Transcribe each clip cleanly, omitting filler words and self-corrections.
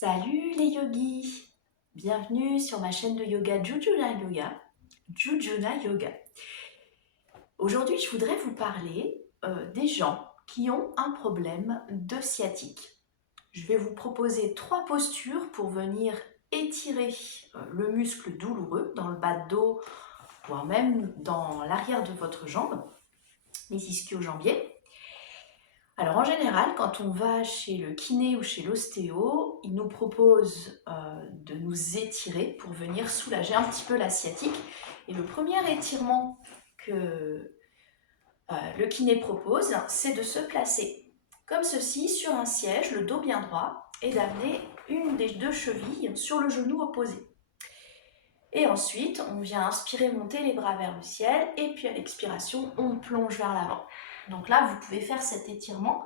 Salut les yogis! Bienvenue sur ma chaîne de yoga Jujuna Yoga. Jujuna Yoga. Aujourd'hui, je voudrais vous parler des gens qui ont un problème de sciatique. Je vais vous proposer 3 postures pour venir étirer le muscle douloureux dans le bas de dos, voire même dans l'arrière de votre jambe, les ischio-jambiers. Alors en général, quand on va chez le kiné ou chez l'ostéo, il nous propose de nous étirer pour venir soulager un petit peu la sciatique. Et le premier étirement que le kiné propose, c'est de se placer comme ceci sur un siège, le dos bien droit, et d'amener une des 2 chevilles sur le genou opposé. Et ensuite, on vient inspirer, monter les bras vers le ciel, et puis à l'expiration, on plonge vers l'avant. Donc là, vous pouvez faire cet étirement.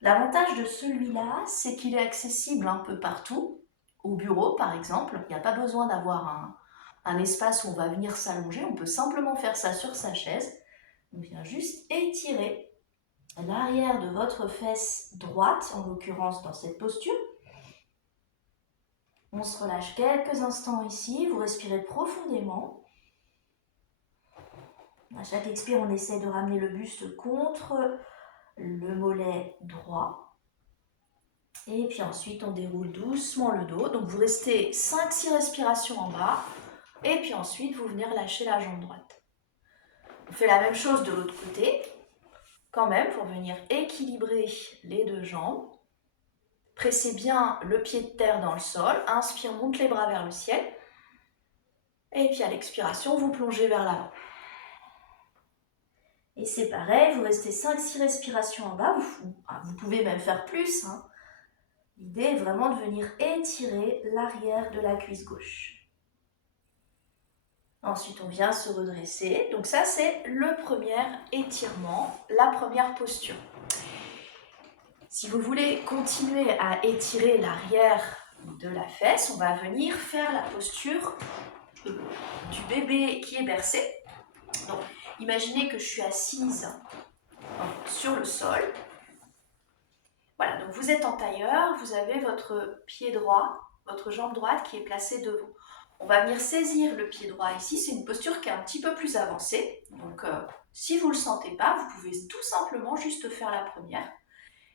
L'avantage de celui-là, c'est qu'il est accessible un peu partout, au bureau par exemple. Il n'y a pas besoin d'avoir un espace où on va venir s'allonger, on peut simplement faire ça sur sa chaise. On vient juste étirer l'arrière de votre fesse droite, en l'occurrence dans cette posture. On se relâche quelques instants ici, vous respirez profondément. À chaque expire, on essaie de ramener le buste contre le mollet droit. Et puis ensuite, on déroule doucement le dos. Donc, vous restez 5-6 respirations en bas. Et puis ensuite, vous venez relâcher la jambe droite. On fait la même chose de l'autre côté, quand même, pour venir équilibrer les 2 jambes. Pressez bien le pied de terre dans le sol. Inspire, monte les bras vers le ciel. Et puis à l'expiration, vous plongez vers l'avant. Et c'est pareil, vous restez 5-6 respirations en bas. Vous pouvez même faire plus, hein. L'idée est vraiment de venir étirer l'arrière de la cuisse gauche. Ensuite, on vient se redresser. Donc ça, c'est le premier étirement, la première posture. Si vous voulez continuer à étirer l'arrière de la fesse, on va venir faire la posture du bébé qui est bercé. Donc, imaginez que je suis assise sur le sol. Voilà, donc vous êtes en tailleur, vous avez votre pied droit, votre jambe droite qui est placée devant. On va venir saisir le pied droit ici, c'est une posture qui est un petit peu plus avancée. Donc si vous ne le sentez pas, vous pouvez tout simplement juste faire la première.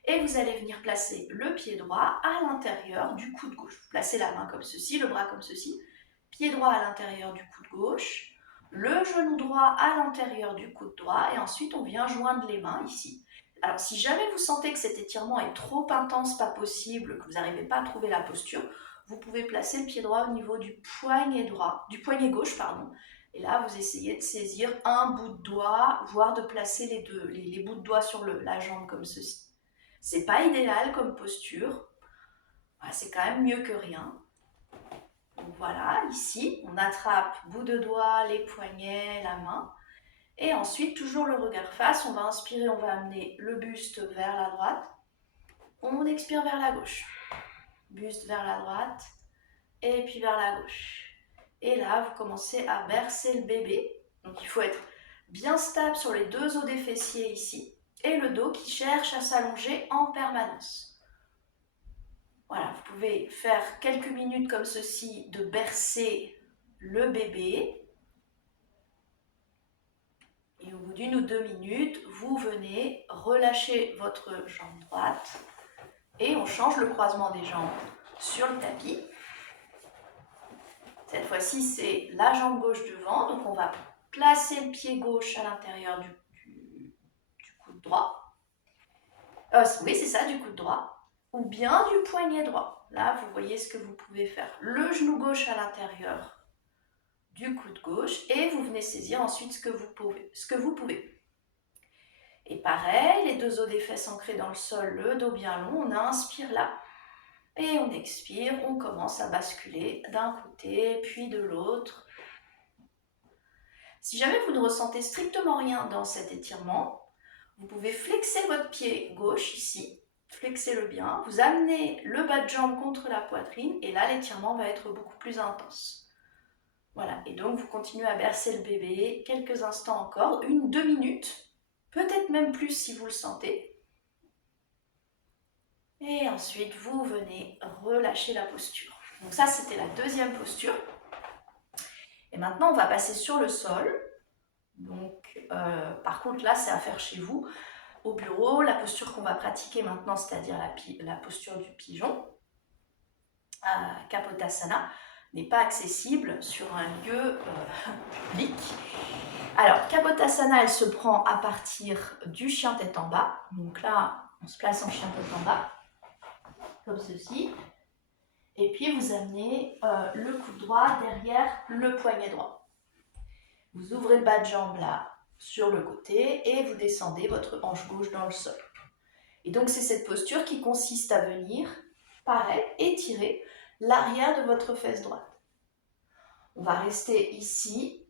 Et vous allez venir placer le pied droit à l'intérieur du coude gauche. Vous placez la main comme ceci, le bras comme ceci. Pied droit à l'intérieur du coude gauche. Le genou droit à l'intérieur du coude droit. Et ensuite, on vient joindre les mains ici. Alors, si jamais vous sentez que cet étirement est trop intense, pas possible, que vous n'arrivez pas à trouver la posture, vous pouvez placer le pied droit au niveau du poignet gauche, pardon. Et là, vous essayez de saisir un bout de doigt, voire de placer les bouts de doigts sur la jambe comme ceci. C'est pas idéal comme posture, c'est quand même mieux que rien. Donc voilà, ici, on attrape bout de doigt, les poignets, la main. Et ensuite, toujours le regard face, on va inspirer, on va amener le buste vers la droite. On expire vers la gauche. Buste vers la droite, et puis vers la gauche. Et là, vous commencez à bercer le bébé. Donc il faut être bien stable sur les 2 os des fessiers ici. Et le dos qui cherche à s'allonger en permanence. Voilà, vous pouvez faire quelques minutes comme ceci de bercer le bébé. Et au bout d'1 ou 2 minutes, vous venez relâcher votre jambe droite. Et on change le croisement des jambes sur le tapis. Cette fois-ci, c'est la jambe gauche devant. Donc on va placer le pied gauche à l'intérieur du coude droit. Oui, c'est ça, du coude droit. Ou bien du poignet droit. Là, vous voyez ce que vous pouvez faire. Le genou gauche à l'intérieur du coude gauche. Et vous venez saisir ensuite ce que vous pouvez. Et pareil, les 2 os des fesses ancrés dans le sol, le dos bien long. On inspire là. Et on expire, on commence à basculer d'un côté, puis de l'autre. Si jamais vous ne ressentez strictement rien dans cet étirement, vous pouvez flexer votre pied gauche ici, flexez-le bien, vous amenez le bas de jambe contre la poitrine et là l'étirement va être beaucoup plus intense. Voilà, et donc vous continuez à bercer le bébé quelques instants encore, 1-2 minutes, peut-être même plus si vous le sentez. Et ensuite, vous venez relâcher la posture. Donc ça, c'était la deuxième posture. Et maintenant, on va passer sur le sol. Donc, par contre, là, c'est à faire chez vous, au bureau. La posture qu'on va pratiquer maintenant, c'est-à-dire la posture du pigeon, Kapotasana, n'est pas accessible sur un lieu public. Alors, Kapotasana, elle se prend à partir du chien tête en bas. Donc là, on se place en chien tête en bas, comme ceci. Et puis, vous amenez le coude droit derrière le poignet droit. Vous ouvrez le bas de jambe là, sur le côté, et vous descendez votre hanche gauche dans le sol. Et donc, c'est cette posture qui consiste à venir, pareil, étirer l'arrière de votre fesse droite. On va rester ici,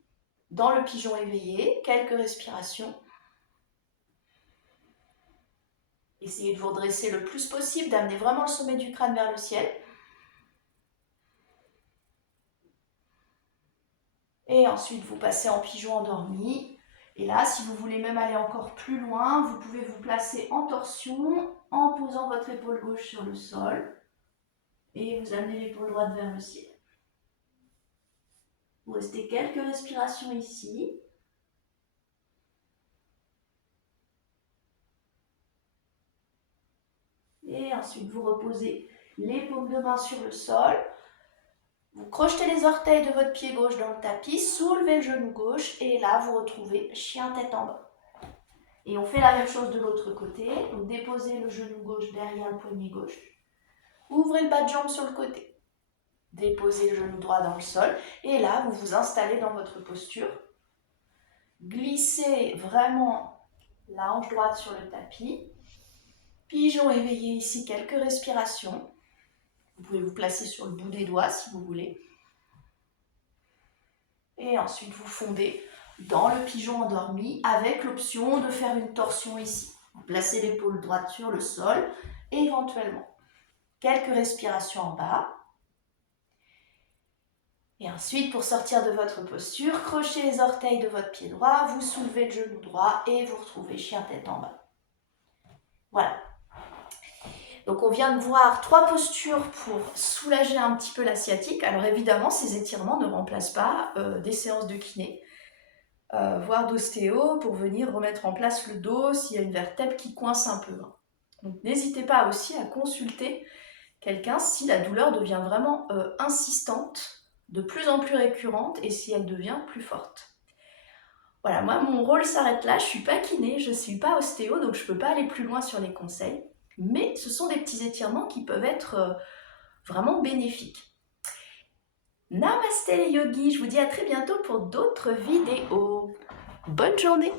dans le pigeon éveillé, quelques respirations. Essayez de vous redresser le plus possible, d'amener vraiment le sommet du crâne vers le ciel. Et ensuite, vous passez en pigeon endormi. Et là, si vous voulez même aller encore plus loin, vous pouvez vous placer en torsion en posant votre épaule gauche sur le sol. Et vous amenez l'épaule droite vers le ciel. Vous restez quelques respirations ici. Et ensuite, vous reposez les paumes de main sur le sol. Vous crochetez les orteils de votre pied gauche dans le tapis, soulevez le genou gauche et là, vous retrouvez chien tête en bas. Et on fait la même chose de l'autre côté. Donc, déposez le genou gauche derrière le poignet gauche. Ouvrez le bas de jambe sur le côté. Déposez le genou droit dans le sol. Et là, vous vous installez dans votre posture. Glissez vraiment la hanche droite sur le tapis. Pigeon éveillé ici, quelques respirations. Vous pouvez vous placer sur le bout des doigts si vous voulez. Et ensuite, vous fondez dans le pigeon endormi avec l'option de faire une torsion ici. Vous placez l'épaule droite sur le sol, éventuellement quelques respirations en bas. Et ensuite, pour sortir de votre posture, crochez les orteils de votre pied droit, vous soulevez le genou droit et vous retrouvez chien tête en bas. Voilà. Donc on vient de voir 3 postures pour soulager un petit peu la sciatique. Alors évidemment, ces étirements ne remplacent pas des séances de kiné, voire d'ostéo pour venir remettre en place le dos s'il y a une vertèbre qui coince un peu. Donc n'hésitez pas aussi à consulter quelqu'un si la douleur devient vraiment insistante, de plus en plus récurrente et si elle devient plus forte. Voilà, moi mon rôle s'arrête là, je ne suis pas kiné, je ne suis pas ostéo, donc je ne peux pas aller plus loin sur les conseils. Mais ce sont des petits étirements qui peuvent être vraiment bénéfiques. Namasté les yogis, je vous dis à très bientôt pour d'autres vidéos. Bonne journée!